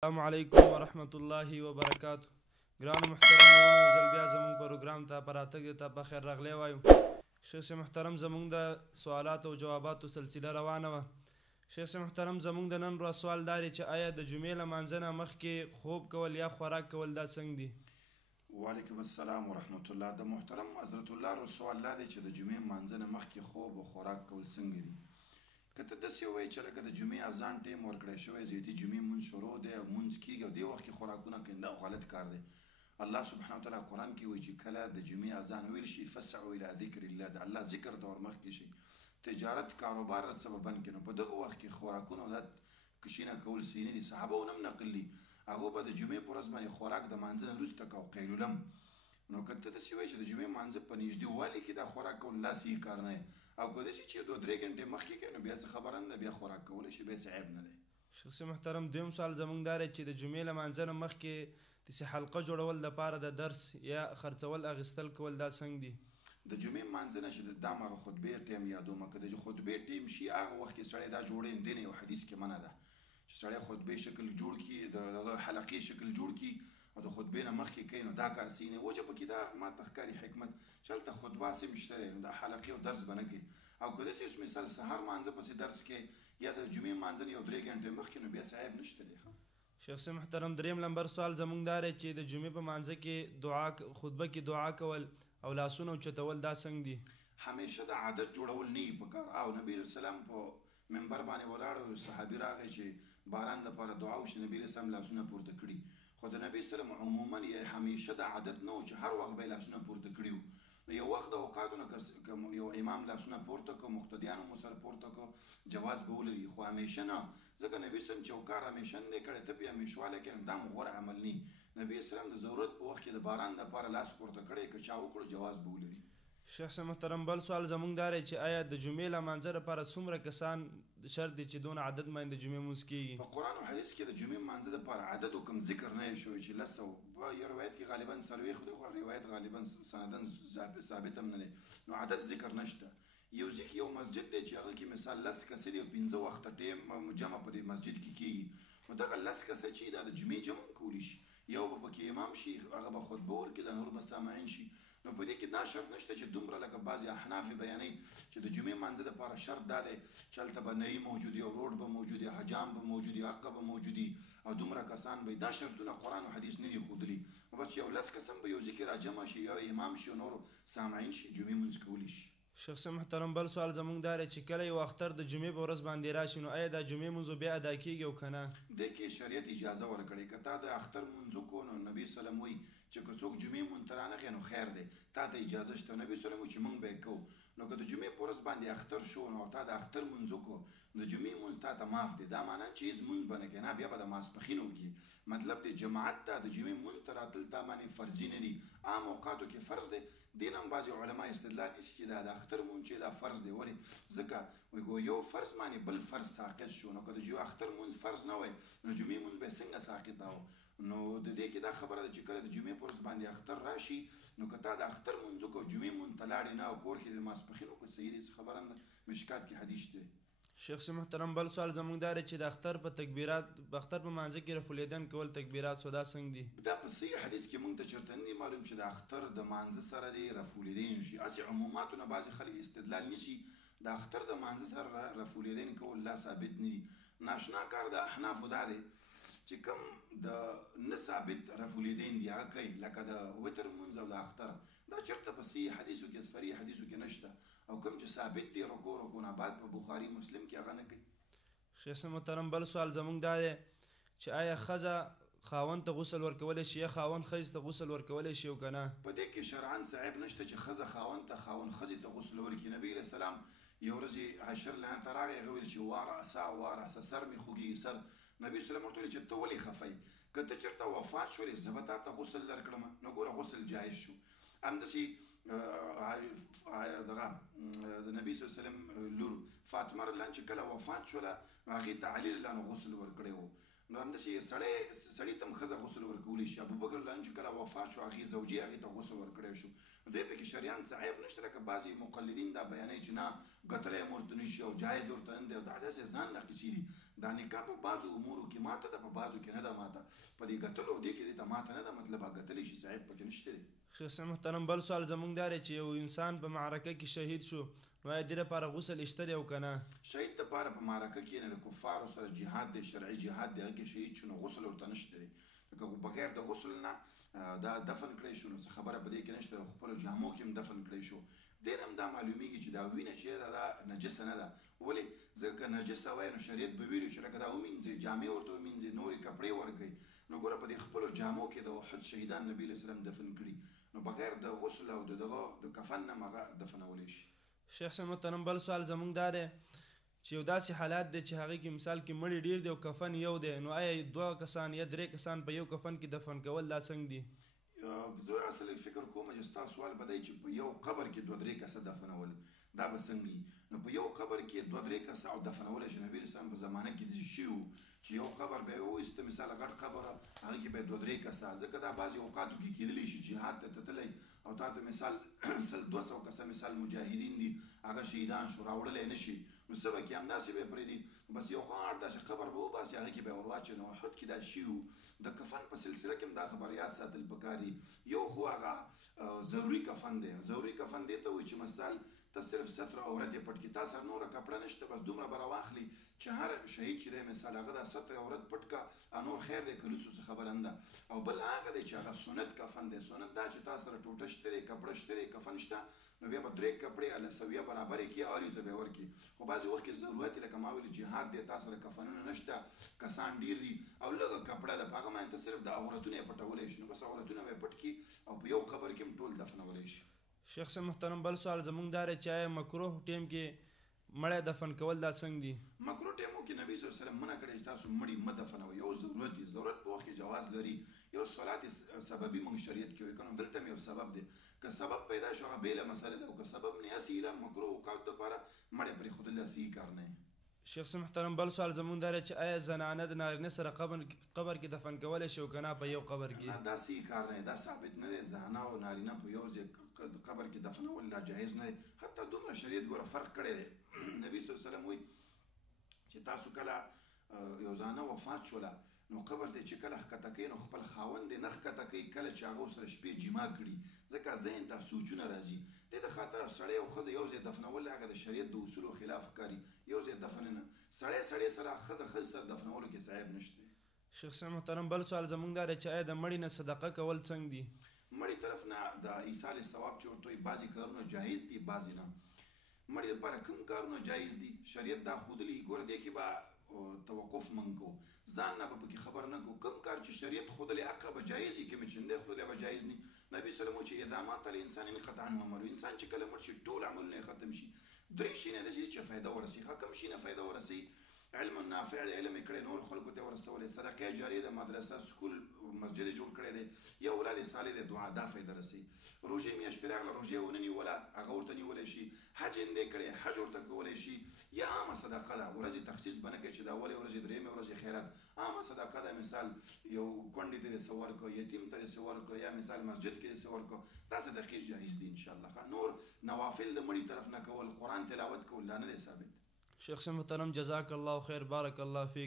السلام علیکم ورحمت الله وبرکاتو. ګرانو محترم ورونو، زل بیا زموږ پروګرام ته په راتګ ته په خیر راغلی وایو. شیخ محترم زموږ د سوالاتو او جواباتو سلسله روانه وه. شیخ محترم زموږ د نن ورځ سوال دا دی چې آیا د جمعې له مانځه نه مخکې خوب کول یا خوراک کول دا څنګه دي؟ وعلیکم السلام ورحمت الله. د محترم حضرت الله رو سوال دا دی چې د جمعې مانځه نه مخکې خوب او خوراک کول څنګه دي. که ته داسې ووایې چې لکه د جمعې اذان ټیم ورکړی شوی زیاتي جمعې مونځ شروع دی او مونځ کېږي او دې وخت کې خوراکونه کوي، دا غلط کار دی. الله سبحانه وتعالی قرآن کې وایي چې کله د جمعې اذان ویل شي فسعوا الی ذکر الله، د الله ذکر ته ورمخکې شي، تجارت کاروبار سره بند کړي. نو په دغه وخت کې خوراکونه دا کشینه کول صحیح نه دي. صحابه هم نقل دي، هغه به د جمعې په ورځ باندې خوراک د مانځه نه وروسته کوه قیلولم. نو که ته داسې وایې چې د جمعې مانځه په نږدې والي کې دا خوراک کول لا صحیح کار نه دی، او که داسې چې 2-3 ګنټې مخکې کوي نو بیا څه خبره نه ده، بیا خوراک کولی شي، بیا څه عیب نه دی. شخصي محترم دویم سوال زموږ دا دی چې د جمعې له مانځه نه مخکې داسې حلقه جوړول دپاره د درس یا خرڅول اخیستل کول دا څنګه دي؟ د جمعې مانځه نه چې دا هغه خطبې ټیم یادومه، که د خطبې ټیم شي هغه وخت کې سړی دا جوړوي، دین یو حدیث کې منع ده چې سړی خطبې شکل جوړ کړي، د حلقې شکل جوړ کړي او د خطبې نه مخکې کوي، نو دا کار صحیح نه. وجه پکې دا ما ته ښکاري حکمت چې هلته خطبه هسې شته دی، نو دا حلقې او درس به نه کوي. او که داسې مثال سهار مانځه پسې درس کې یا د جمعې مانځه نه یو 3 ګنټې مخکې، نو بیا څه عیب نشته دی. شیخ محترم دریم نمبر سوال زموږ دا دی چې د جمعې په مانځه کې دعا خطبه کې دعا کول او لاسونه اوچتول دا څنګه دي؟ همیشه د عادت جوړول نه وي پکار. او نبی علیه السلام په منبر باندې ولاړ و، صحابي راغی چې باران دپاره دعا وشي، نبی علیه السلام لاسونه پورته کړي. خو د نبی سلم عموما یې همیشه د عادت نه و چې هر وخت به یې لاسونه پورته کړي وو. نو یو وخت د اوقاتو نه که یو امام لاسونه پورته کړه، مقتدیانو مو سره پورته کړه، جواز به ولري، خو همیشه نه. ځکه نبی سلم چې یو کار همیشه نه دی کړی، ته پې همیشوالی کوې، نو دا مو غوره عمل نه. نبی اسلام د ضرورت په وخت کې د باران دپاره لاس پورته کړی، که چا وکړو جواز به ولري. شیخ محترم بل سوال زموږ دا دی چې آیا د جمعې له مانځه لپاره څومره کسان شرط دی چې دونه عدد باندې د جمعې مونځ کېږي؟ په قرآن او حدیث کې د جمعې مانځه دپاره عدد او کوم ذکر نه یې شوی چې 100. په یو روایت کې غالبا 40 دی، خو روایت غالبا سندن ثابت هم نه دی، نو عدد ذکر نشته. یو ځکه یو مسجد دی چې هغه کې مثال 10 کسې دي او 15 وخته ټیم جمع په دې مسجد کې کېږي، نو دغه 10 کسه چې دا د جمعې جمع کولی شي، یو به پکې امام شي، هغه به خطبه ورکړي، د نور به سامعین شي. نو په دې کې دا شرط نشته چې دومره لکه بعضې احناف بیانوي چې د جمعې مانځه دپاره شرط دا دی چې هلته به نهي موجود وي او روډ به موجود وي، حجام به موجود وي، حقه به موجود وي او دومره کسان به دا شرطونه قرآن او حدیث نه دي ښودلي. نو بس یو 10 کسان به یو ځای کې راجمع شي، یا امام شي او نور سامعین شي، جمعې مونځ کولی شي. شیخ محترم بل سوال زموږ دا دی چې کله یو اختر د جمعې په ورځ باندې راشي، نو آیا دا جمعې مونځ بیا ادا کېږي او که نه؟ دې کې شریعت اجازه ورکړې، که تا د اختر مونځ وکړو نو نبي سلم وایي چې که څوک جمعې مونځ ته رانغی نو خیر دی، تا ته اجازه شته. نبي سلم وایي چې مونږ به یې کوو. نو که د جمعې په ورځ باندې اختر شو نو تا د اختر مونځ وکړو، نو د جمعې مونځ تا ته معاف دی. دا معنی چې هېڅ مونځ به نه کوې، نه بیا به د ماسپښین وکړي. مطلب دی جماعت ته د جمعې مونځ ته راتل تا باندې فرضي نه دي، عام اوقاتو کې فرض دی. دین هم بعضې علما استدلال نیسي چې دا د اختر مونځ چې دا فرض دی. ولې؟ ځکه وایي یو فرض باندې بل فرض ساقط شو، نو که د اختر مونځ فرض نه وای نو جمعې مونځ به یې څنګه ساقط و؟ نو د دې کې دا خبره ده چې کله د جمعې په ورځ باندې اختر راشي نو که تا د اختر مونځ وکړو، جمعې مونځ ته لاړې نه او کور کې د ماسپښین وکړو، صحیح دی، څه خبره نه ده. مشکات کې حدیث دی. شیخ محترم بل سوال زموږ دا دی چې د اختر په مانځه کې رفولیدن کول تکبیرات سو دا څنګه دي؟ دا په صحیح حدیث کې مونږ ته چېرته نه دي معلوم چې د اختر د مانځه سره دی رفولیدین شي. هسې عموماتو نه بعضې خلک استدلال نیسي د اختر د مانځه سره رفولیدین کول لا ثابت نه دي. ناشنا کار د احنافو دا دی چې کوم د نه ثابت رفولیدین دي هغه کوي، لکه د وتر مونځ او د اختر، دا چېرته په صحیح حدیثو کې صریح حدیثو کې نشته. او کوم چې ثابت دی رکوع نه بعد په بخاري مسلم کې هغه نه کوي. شیخ محترم بل سوال زموږ دا دی چې آیا ښځه خاوند ته غسل ورکولی شي یا خاوند ښځې ته غسل ورکولی شي او که نه؟ په دې کې شرعاً څه عیب نشته چې ښځه خاوند ته، خاوند ښځې ته غسل ورکړي. نبي علیه السلام یو ورځ عشر لعنه ته راغی، هغه ویل چې واراسه سر مې خوږېږي سر. نبي سلم ورته ویل چې ته ولې خفی؟ که ته چېرته وفات شولې زه به تا ته غسل درکړم. نو ګوره غسل جایز شو. همداسې دغه د نبي صلی الله علیه وسلم لور فاطمه رضی الله عنها چې کله وفات شوله نو هغې ته علي رضی الله عنه غسل ورکړی و. نو همداسې سړی ته هم ښځه غسل ورکولی شي. ابوبکر رضی الله عنه چې کله وفات شو هغې زوجې هغې ته غسل ورکړی شو. نو دوی پکې شریعاً څه عیب نشته. لکه بعضې مقلدین دا بیانوي چې نه ګټلی هم ورته نه شي او جایز ورته نه دی او دا داسې ځان نه قیسې دي. دا نکاح په بعضو امورو کې ماته ده، په بعضو کې نه ده ماته. په دې ګټلو دې کې دې ته ماته نه ده، مطلب ګټلی شي صاحب پکې نشته دی. شیخ صاحب محترم بل سوال زمونږ دا دی چې یو انسان په معرکه کې شهید شو، نو آیا دې لپاره غسل شته دی او که نه؟ شهید دپاره په معرکه کې نه د کفارو سره جهاد دی، شرعي جهاد دی، هغه کې شهید شو نو غسل ورته نشته دی. لکه بغیر د غسل نه دا دفن کړی شو نو څه خبره په دې کې نشته، خپلو جامو کې هم دفن کړی شو. دې نه هم دا معلومیږي چې دا وینه چې ده دا نجسه نه ده. ولې؟ ځکه نجسه وایي نو شریعت به ویلي چې لکه دا ومینځي، جامې ورته ومینځي، نورې کپړې ورکوي. نو ګوره په دې خپلو جامو کې د احد شهیدان نبي علیه السلام دفن کړي، نو بغیر د غسل او د دغه د کفن نه هم هغه دفنولی شي. شیخ صاحب محترم بل سوال زمونږ دا دی چې یو داسې حالات دی چې هغې کې مثال کې مړي ډېر دی او کفن یو دی، نو آیا 2 کسان یا 3 کسان په یو کفن کې دفن کول دا څنګه دي؟ زه اصل فکر کوم چې ستا سوال به دی چې په یو قبر کې 2-3 کسه دفنول دا به څنګه وي؟ نو په یو قبر کې 2-3 کسه او دفنولی شي. نبي اسلام په زمانه کې داسې شوي وو چې یو قبر به یې وویسته، مثال غټ قبر هغه کې به 2-3 کسه، ځکه دا بعضې اوقاتو کې کېدلی شي جهاد ته تللی او تا ته مثال 100-200 کسه مثال مجاهدین دي هغه شهیدان شو، راوړلی نه شي، نو څه به کړي؟ همداسې به یې پرېږدي، بس یو غاړ داسې قبر به وباسي هغه کې به یې ور واچوي. نو احد کې دا شوي وو. د کفن په سلسله کې هم دا خبر یاد ساتل پکار دي. یو خو هغه ضروري کفن دی، ضروري کفن دی ته وایي چې مثال ته صرف ستر عورت یې پټ کړي، تا سره نوره کپړه نشته، بس دومره به راواخلي چې هر شهید چې دی مثال هغه دا ستر عورت پټ کړه، نور خیر دی که لوڅو څه خبره نه ده. او بل هغه دی چې هغه سنت کفن دی. سنت دا چې تا سره ټوټه شته دی، کپړه شته دی، کفن شته، نو بیا به 3 کپړې هله سویه برابرې کړي اوري ته به یې ورکړي. خو بعضې وخت کې ضرورت یې لکه ما ویلي جهاد دی، تا سره کفنونه نشته، کسان ډېر دي او لږه کپړه ده، په هغه باندې ته صرف د عورتونه یې پټولی شي، نو بس عورتونه به یې پټ کړي او په یو قبر کې هم ټول دفنولی شي. شیخ صاحب محترم بل سوال زمونږ دا دی چې آیا مکروه ټیم کې مړی دفن کول دا څنګه دي؟ مکروه ټیمو کې نبي صلی الله علیه وسلم منع کړی چې تاسو مړي مه دفنوئ. یو ضرورت دی، ضرورت په وخت کې جواز لري. یو صلات سببي موږ شریعت کې وایو، که نو دلته هم یو سبب دی، که سبب پیدا شو هغه بېله مسله ده، او که سبب نه هسې ایله مکروه اوقاتو دپاره مړی پرېښودل دا صحیح کار نه. شیخ صاحب محترم بل سوال زمونږ دا دی چې آیا زنانه د نارینه سره قبر کې دفن کولی شي او که نه په یو قبر کې؟ نه دا صحیح کار نه دی، دا ثابت نه دی. زنانه او نارینه په یو ځای قبر کې دفنول لا جایز نه دی. حتی دومره شریعت ګوره فرق کړی دی. نبي صلی الله علیه وسلم وایي چې تاسو کله یو زنانه وفات شوله نو قبر ته چې کله ښکته کوي نو خپل خاوند یې نه ښکته کوي کله چې هغه ورسره شپې جما کړي، ځکه ذهن ته سوچونه راځي. دې د خاطر سړی او ښځه یو ځای دفنول هغه د شریعت د اصولو خلاف ښکاري. یو ځای دفن نه، سړی سره ښځه سره دفنولو کې صحیح نشته. شیخ صاحب محترم بل سوال زمونږ دا دی چې آیا د مړي نه صدقه کول څنګه دي؟ مړي طرف نه د ایصال ثواب چې ورته وایي بعضې کارونه جایز دي، بعضې نه. مړي دپاره کوم کارونه جایز دي شریعت دا ښودلي، ګوره دې کې به توقف موږ کوو، ځان نه به پکې خبر نه کوو. کوم کار چې شریعت ښودلی هغه به جایز وي، کوم چې نه دی ښودلی به جایز نه. نبي صلی الله علیه وسلم چې اذا مات الانسان انقطع عنه عمله، انسان چې کله مړ شي ټول عملونه یې ختم شي. 3 شیونه داسې دي چې فایده ورسوي. کوم شي نه فایده ورسوي؟ علم نافع دی، علم یې کړی نور خلکو ته ورسولی، صدقه جاریه ده، مدرسه سکول مسجد یې جوړ کړی دی، یا اولاد صالح دی، دعا دا فایده رسوي. روژې میاشت پرې راغله، روژې ونه نیوله هغه ورته نیولی شي. حج یې نه دی کړی، حج ورته کولی شي. یا عامه صدقه ده، ورځې تخصیص به نه کوي چې د اولې ورځې درېیمې ورځې خیرات، عامه صدقه ده. مثال یو کونډې ته دې څه ورکړه، یتیم ته دې څه ورکړه، یا مثال مسجد کې دې څه ورکړه، دا صدقې جایز دي انشاءالله. نور نوافل د مړي طرف نه کول، قرآن تلاوت کول دا نه دی ثابت. شیخ صاحب محترم جزاک الله خیر، بارک الله فیک.